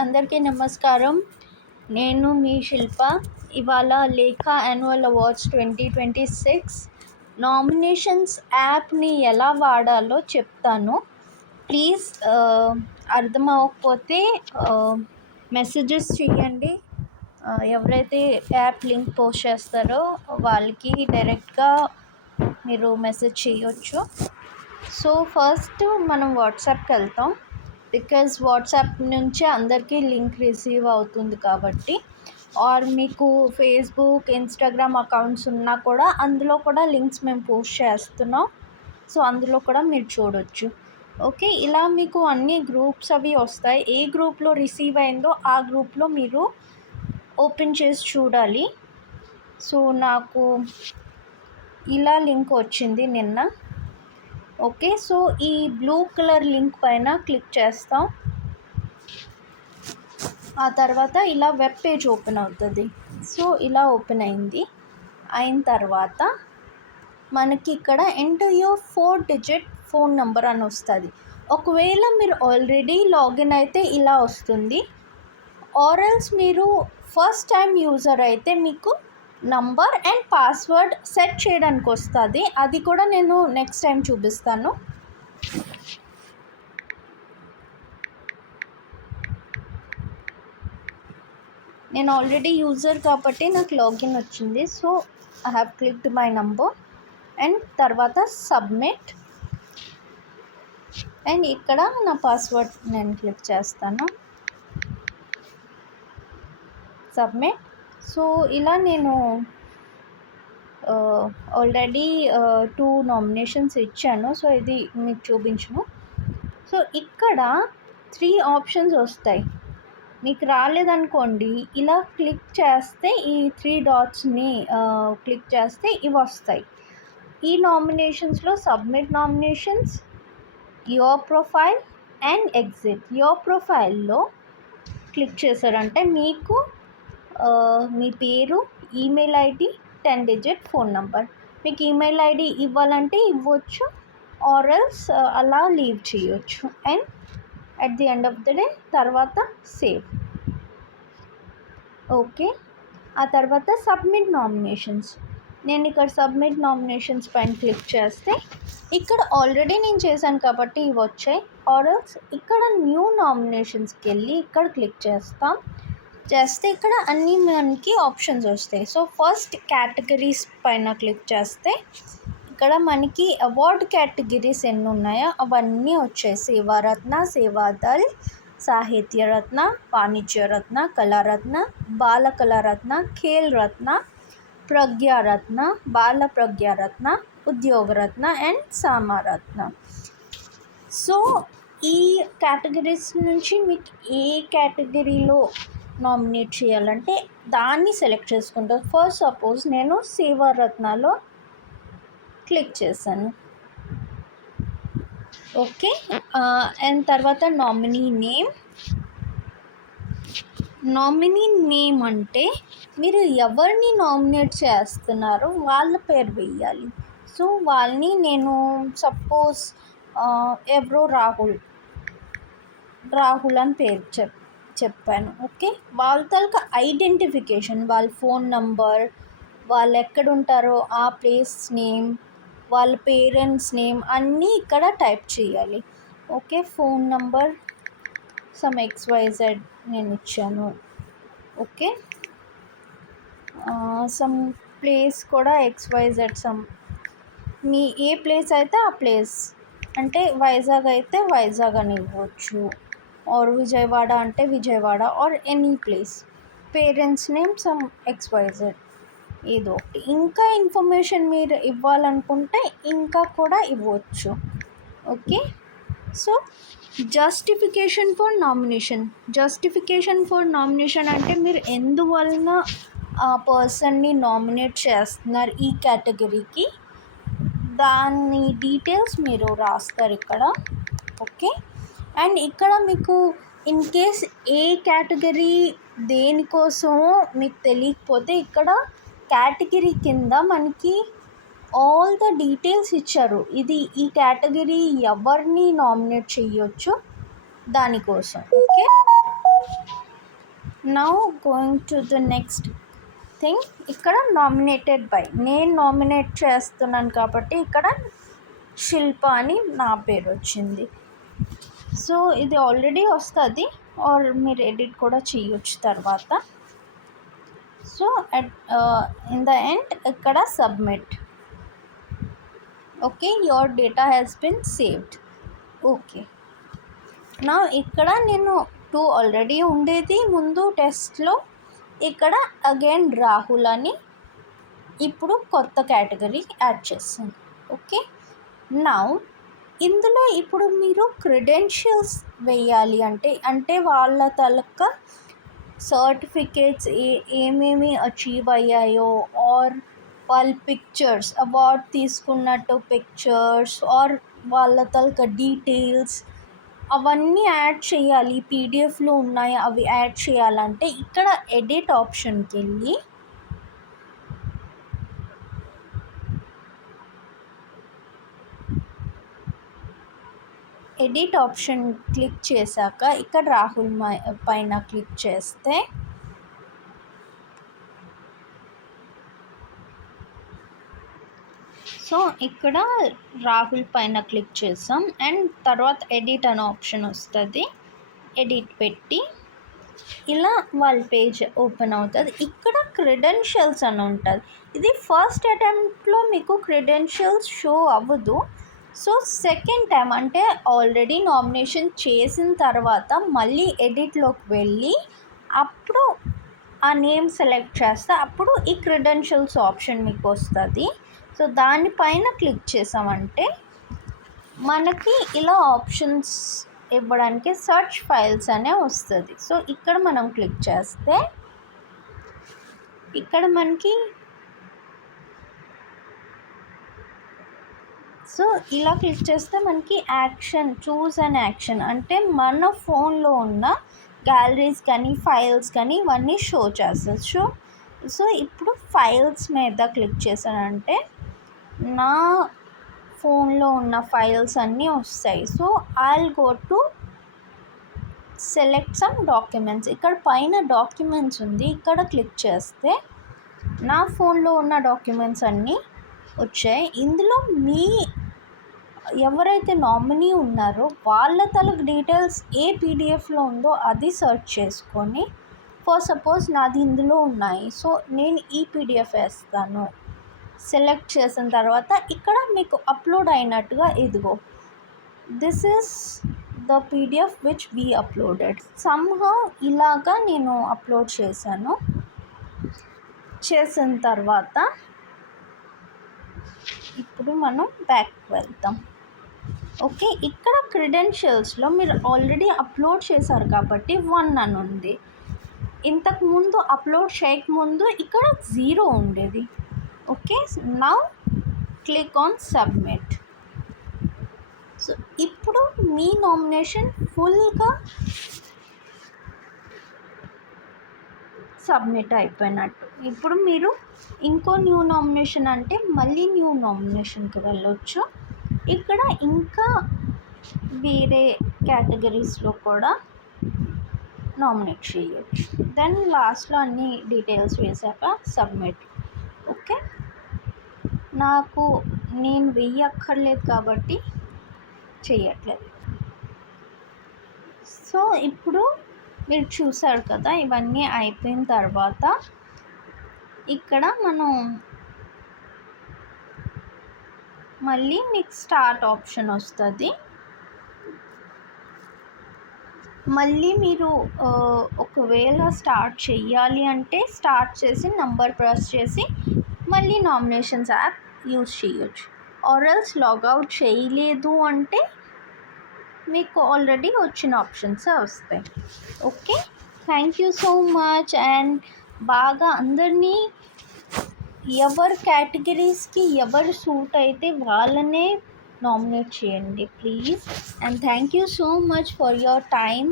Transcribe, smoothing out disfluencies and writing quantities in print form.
అందరికీ నమస్కారం. నేను మీ శిల్ప. ఇవాళ లేఖ యాన్యువల్ అవార్డ్స్ 2026 నామినేషన్స్ యాప్ని ఎలా వాడాలో చెప్తాను. ప్లీజ్ అర్థం అవ్వకపోతే మెసేజెస్ చేయండి. ఎవరైతే యాప్ లింక్ పోస్ట్ చేస్తారో వాళ్ళకి డైరెక్ట్గా మీరు మెసేజ్ చేయొచ్చు. సో ఫస్ట్ మనం వాట్సాప్కి వెళ్తాం, బికాజ్ వాట్సాప్ నుంచి అందరికీ లింక్ రిసీవ్ అవుతుంది కాబట్టి. ఆర్ మీకు ఫేస్బుక్, ఇన్స్టాగ్రామ్ అకౌంట్స్ ఉన్నా కూడా అందులో కూడా లింక్స్ మేము పోస్ట్ చేస్తున్నాం. సో అందులో కూడా మీరు చూడొచ్చు. ఓకే, ఇలా మీకు అన్ని గ్రూప్స్ అవి వస్తాయి. ఏ గ్రూప్లో రిసీవ్ అయిందో ఆ గ్రూప్లో మీరు ఓపెన్ చేసి చూడాలి. సో నాకు ఇలా లింక్ వచ్చింది నిన్న. ఓకే, సో ఈ బ్లూ కలర్ లింక్ పైన క్లిక్ చేస్తాం. ఆ తర్వాత ఇలా వెబ్ పేజ్ ఓపెన్ అవుతుంది. సో ఇలా ఓపెన్ అయిన తర్వాత మనకి ఇక్కడ enter your 4-digit phone number అని వస్తుంది. ఒకవేళ మీరు ఆల్రెడీ లాగిన్ అయితే ఇలా వస్తుంది. ఆర్ఎల్స్ మీరు ఫస్ట్ టైం యూజర్ అయితే మీకు నంబర్ అండ్ పాస్వర్డ్ సెట్ చేయడానికి వస్తుంది. అది కూడా నేను నెక్స్ట్ టైం చూపిస్తాను. నేను ఆల్రెడీ యూజర్ కాబట్టి నాకు లాగిన్ వచ్చింది. So I have clicked my number and తర్వాత సబ్మిట్. అండ్ ఇక్కడ నా పాస్వర్డ్ నేను క్లిక్ చేస్తాను, సబ్మిట్. సో ఇలా నేను ఆల్రెడీ 2 నామినేషన్స్ ఇచ్చాను. సో ఇది మీకు చూపించను. సో ఇక్కడ 3 ఆప్షన్స్ వస్తాయి. మీకు రాలేదనుకోండి, ఇలా క్లిక్ చేస్తే ఈ 3 డాట్స్ని క్లిక్ చేస్తే ఇవి వస్తాయి. ఈ నామినేషన్స్లో submit nominations, your profile and exit. Your ప్రొఫైల్లో క్లిక్ చేశారంటే మీకు మీ పేరు, email ID, 10-digit phone number. మీకు ఈమెయిల్ ఐడి ఇవ్వాలంటే ఇవ్వచ్చు, ఆర్ఎల్స్ అలా లీవ్ చేయొచ్చు. And at the end of the day తర్వాత సేవ్. ఓకే, ఆ తర్వాత సబ్మిట్ నామినేషన్స్. నేను ఇక్కడ సబ్మిట్ నామినేషన్స్ పైన క్లిక్ చేస్తే ఇక్కడ ఆల్రెడీ నేను చేశాను కాబట్టి ఇవి వచ్చాయి. ఆర్ఎల్స్ ఇక్కడ న్యూ నామినేషన్స్కి వెళ్ళి ఇక్కడ క్లిక్ చేస్తే ఇక్కడ అన్నీ మనకి ఆప్షన్స్ వస్తాయి. సో ఫస్ట్ కేటగిరీస్ పైన క్లిక్ చేస్తే ఇక్కడ మనకి అవార్డ్ కేటగిరీస్ ఎన్ని ఉన్నాయో అవన్నీ వచ్చాయి. సేవారత్న, సేవాదల్, సాహిత్యరత్న, వాణిజ్యరత్న, కళారత్న, బాల కళారత్న, ఖేల్ రత్న, ప్రజ్ఞారత్న, బాల ప్రజ్ఞారత్న, ఉద్యోగరత్న అండ్ సామారత్న. సో ఈ కేటగిరీస్ నుంచి మీకు ఏ కేటగిరీలో నామినేట్ చేయాలంటే దాన్ని సెలెక్ట్ చేసుకుంటాను. ఫస్ట్ సపోజ్ నేను సేవారత్నలో క్లిక్ చేశాను. ఓకే, అండ్ తర్వాత నామినీ నేమ్ అంటే మీరు ఎవరిని నామినేట్ చేస్తున్నారో వాళ్ళ పేరు వేయాలి. సో వాళ్ళని నేను సపోజ్ ఎవరో రాహుల్ అని పేరు చెప్పాను. ఓకే, వాళ్ళ తాలూకా ఐడెంటిఫికేషన్, వాళ్ళ ఫోన్ నంబర్, వాళ్ళు ఎక్కడుంటారో ఆ ప్లేస్ నేమ్, వాళ్ళ పేరెంట్స్ నేమ్ అన్నీ ఇక్కడ టైప్ చేయాలి. Okay, phone number some XYZ నేను ఇచ్చాను. ఓకే, సమ్ ప్లేస్ కూడా XYZ, సమ్ మీ ఏ ప్లేస్ అయితే ఆ ప్లేస్, అంటే వైజాగ్ అయితే వైజాగ్ అని ఇవ్వచ్చు, ఆర్ విజయవాడ అంటే Vijayawada, or any place. Parents name some XYZ ఏదో ఒకటి. ఇంకా ఇన్ఫర్మేషన్ మీరు ఇవ్వాలనుకుంటే ఇంకా కూడా ఇవ్వచ్చు. Okay, so justification for nomination అంటే మీరు ఎందువలన ఆ పర్సన్ని నామినేట్ చేస్తున్నారు ఈ కేటగిరీకి, దాని డీటెయిల్స్ మీరు రాస్తారు ఇక్కడ. ఓకే, అండ్ ఇక్కడ మీకు ఇన్ కేస్ ఏ కేటగిరీ దేనికోసమో మీకు తెలియకపోతే ఇక్కడ కేటగిరీ కింద మనకి ఆల్ ద డీటెయిల్స్ ఇచ్చారు. ఇది ఈ కేటగిరీ ఎవరిని నామినేట్ చేయొచ్చు దానికోసం. Okay, now going to the next thing. ఇక్కడ నామినేటెడ్ బై, నేను నామినేట్ చేస్తున్నాను కాబట్టి ఇక్కడ శిల్ప అని నా పేరు వచ్చింది. సో ఇది ఆల్రెడీ వస్తుంది, ఆర్ మీరు ఎడిట్ కూడా చేయొచ్చు తర్వాత. సో ఇన్ ద ఎండ్ ఇక్కడ submit. Okay, your data has been saved. Okay, నా ఇక్కడ నేను 2 ఆల్రెడీ ఉండేది ముందు టెస్ట్లో. ఇక్కడ అగైన్ రాహుల్ అని ఇప్పుడు కొత్త కేటగిరీ యాడ్ చేస్తాను. ఓకే, నౌ ఇందులో ఇప్పుడు మీరు క్రెడెన్షియల్స్ వేయాలి అంటే వాళ్ళ తాలూకా సర్టిఫికేట్స్ ఏమేమి అచీవ్ అయ్యాయో, ఆర్ వాళ్ళ పిక్చర్స్, అవార్డ్ తీసుకున్నట్టు పిక్చర్స్, ఆర్ వాళ్ళ తాలూకా డీటెయిల్స్ అవన్నీ యాడ్ చేయాలి. పీడిఎఫ్లో ఉన్నాయి, అవి యాడ్ చేయాలంటే ఇక్కడ ఎడిట్ ఆప్షన్కి వెళ్ళి ఎడిట్ ఆప్షన్ క్లిక్ చేశాక ఇక్కడ రాహుల్ పైన క్లిక్ చేస్తే సో ఇక్కడ రాహుల్ పైన క్లిక్ చేసాం అండ్ తర్వాత ఎడిట్ అనే ఆప్షన్ వస్తుంది. ఎడిట్ పెట్టి ఇలా వాళ్ళ పేజ్ ఓపెన్ అవుతుంది. ఇక్కడ క్రెడెన్షియల్స్ అని ఉంటుంది. ఇది ఫస్ట్ అటెంప్ట్లో మీకు క్రెడెన్షియల్స్ షో అవ్వదు. సో సెకండ్ టైం అంటే ఆల్రెడీ నామినేషన్ చేసిన తర్వాత మళ్ళీ ఎడిట్లోకి వెళ్ళి అప్పుడు ఆ నేమ్ సెలెక్ట్ చేస్తే అప్పుడు ఈ క్రెడెన్షియల్స్ ఆప్షన్ మీకు వస్తుంది. సో దానిపైన క్లిక్ చేసామంటే మనకి ఇలా ఆప్షన్స్ ఇవ్వడానికి సెర్చ్ ఫైల్స్ అనే వస్తుంది. సో ఇక్కడ మనం క్లిక్ చేస్తే ఇక్కడ మనకి సో ఇలా క్లిక్ చేస్తే మనకి యాక్షన్, చూస్ అండ్ యాక్షన్ అంటే మన ఫోన్లో ఉన్న గ్యాలరీస్ కానీ ఫైల్స్ కానీ ఇవన్నీ షో చేస్తుంది. సో ఇప్పుడు ఫైల్స్ మీద క్లిక్ చేశానంటే నా ఫోన్లో ఉన్న ఫైల్స్ అన్నీ వస్తాయి. So I'll go to select some documents. ఇక్కడ పైన డాక్యుమెంట్స్ ఉంది, ఇక్కడ క్లిక్ చేస్తే నా ఫోన్లో ఉన్న డాక్యుమెంట్స్ అన్నీ వచ్చాయి. ఇందులో ఎవరైతే నామినీ ఉన్నారో వాళ్ళ తలకు డీటెయిల్స్ ఏ పీడిఎఫ్లో ఉందో అది సెర్చ్ చేసుకొని, ఫర్ సపోజ్ నాది ఇందులో ఉన్నాయి, సో నేను ఈ పీడిఎఫ్ వేస్తాను. సెలెక్ట్ చేసిన తర్వాత ఇక్కడ మీకు అప్లోడ్ అయినట్టుగా ఇదిగో this is the PDF which we uploaded. Somehow ఇలాగా నేను అప్లోడ్ చేశాను. చేసిన తర్వాత ఇప్పుడు మనం బ్యాక్ వెళ్తాం. ఓకే, ఇక్కడ క్రెడెన్షియల్స్లో మీరు ఆల్రెడీ అప్లోడ్ చేశారు కాబట్టి 1 అని ఉంది. ఇంతకుముందు అప్లోడ్ చేయకముందు ఇక్కడ 0 ఉండేది. Okay, now click on submit. So ఇప్పుడు మీ నామినేషన్ ఫుల్గా సబ్మిట్ అయిపోయినట్టు. ఇప్పుడు మీరు ఇంకో న్యూ నామినేషన్ అంటే మళ్ళీ న్యూ నామినేషన్కి వెళ్ళొచ్చు. ఇక్కడ ఇంకా వేరే కేటగిరీస్లో కూడా నామినేట్ చేయొచ్చు. దెన్ లాస్ట్లో అన్ని డీటెయిల్స్ వేసాక సబ్మిట్. ఓకే, నాకు నేను వెయ్యక్కర్లేదు కాబట్టి చేయట్లేదు. సో ఇప్పుడు మీరు చూసారు కదా, ఇవన్నీ అయిపోయిన తర్వాత ఇక్కడ మనం మళ్ళీ మీకు స్టార్ట్ ఆప్షన్ వస్తుంది. మళ్ళీ మీరు ఒకవేళ స్టార్ట్ చెయ్యాలి అంటే స్టార్ట్ చేసి నంబర్ ప్రెస్ చేసి మళ్ళీ నామినేషన్స్ యాప్ యూజ్ చేయొచ్చు. ఆర్ఎల్స్ లాగౌట్ చేయలేదు అంటే మీకు ఆల్రెడీ వచ్చిన ఆప్షన్స్ వస్తాయి. Okay, thank you so much. And బాగా అందరినీ ఎవరి కేటగిరీస్కి ఎవరు సూట్ అయితే వాళ్ళనే నామినేట్ చేయండి please. And thank you so much for your time.